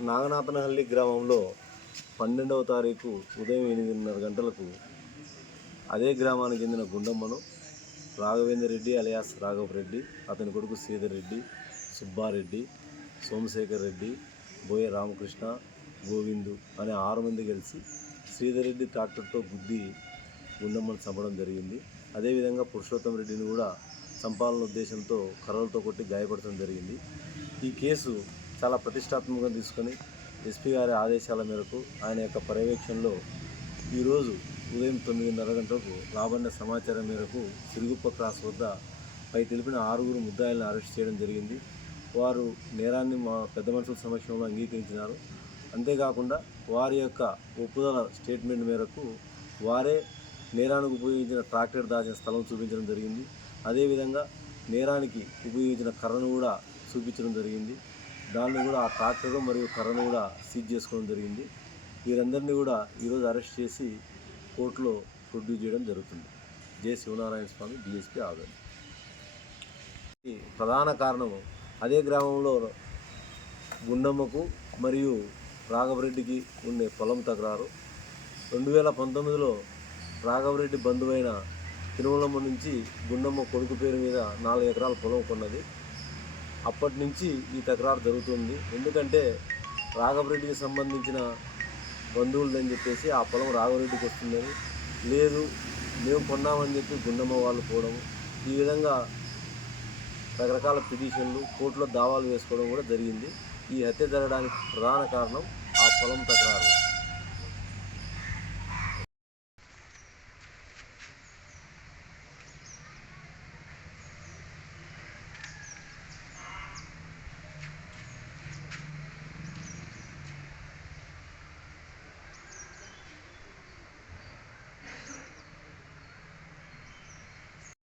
నాగనాథనహల్లి గ్రామంలో 12వ తారీఖు ఉదయం 8:30 గంటలకు అదే గ్రామానికి చెందిన గుండమ్మను రాఘవేందర్ రెడ్డి అలియాస్ రాఘవ్ రెడ్డి, అతని కొడుకు శ్రీధర్ రెడ్డి, సుబ్బారెడ్డి, సోమశేఖర్ రెడ్డి, బోయ రామకృష్ణ, గోవిందు అనే 6 మంది కలిసి శ్రీధర్ రెడ్డి ట్రాక్టర్తో గుద్ది గుండమ్మను చంపడం జరిగింది. అదేవిధంగా పురుషోత్తం రెడ్డిని కూడా చంపాలన్న ఉద్దేశంతో కర్రలతో కొట్టి గాయపడటం జరిగింది. ఈ కేసు చాలా ప్రతిష్టాత్మకంగా తీసుకొని ఎస్పీ గారి ఆదేశాల మేరకు ఆయన యొక్క పర్యవేక్షణలో ఈరోజు ఉదయం 9:30 గంటలకు రాబడిన సమాచారం మేరకు సిరుగుప్ప క్రాస్ వద్ద పై తెలిపిన 6 ముద్దాయిలను అరెస్ట్ చేయడం జరిగింది. వారు నేరాన్ని మా పెద్ద మనుషుల సమక్షంలో అంగీకరించినారు. అంతేకాకుండా వారి యొక్క ఒప్పుదల స్టేట్మెంట్ మేరకు వారే నేరానికి ఉపయోగించిన ట్రాక్టర్ దాచిన స్థలం చూపించడం జరిగింది. అదేవిధంగా నేరానికి ఉపయోగించిన కర్రను కూడా చూపించడం జరిగింది. దాన్ని కూడా ఆ ట్రాక్టర్ మరియు కర్రను కూడా సీజ్ చేసుకోవడం జరిగింది. వీరందరినీ కూడా ఈరోజు అరెస్ట్ చేసి కోర్టులో ప్రొడ్యూస్ చేయడం జరుగుతుంది. జె శివనారాయణ స్వామి, డిఎస్పీ ఆదరణ. ఈ ప్రధాన కారణం అదే గ్రామంలో గుండమ్మకు మరియు రాఘవరెడ్డికి ఉండే పొలం తగరారు. 2019లో రాఘవరెడ్డి బంధువైన తిరుమలమ్మ నుంచి గుండమ్మ కొడుకు పేరు మీద 4 ఎకరాల పొలం కొన్నది. అప్పటి నుంచి ఈ తకరారు జరుగుతుంది. ఎందుకంటే రాఘవరెడ్డికి సంబంధించిన బంధువులని చెప్పేసి ఆ పొలం రాఘవరెడ్డికి వస్తుందని, లేదు మేము కొన్నామని చెప్పి గుండమ్మ వాళ్ళు పోవడం, ఈ విధంగా రకరకాల పిటిషన్లు కోర్టులో దావాలు వేసుకోవడం కూడా జరిగింది. ఈ హత్య జరగడానికి ప్రధాన కారణం ఆ పొలం తకరారు.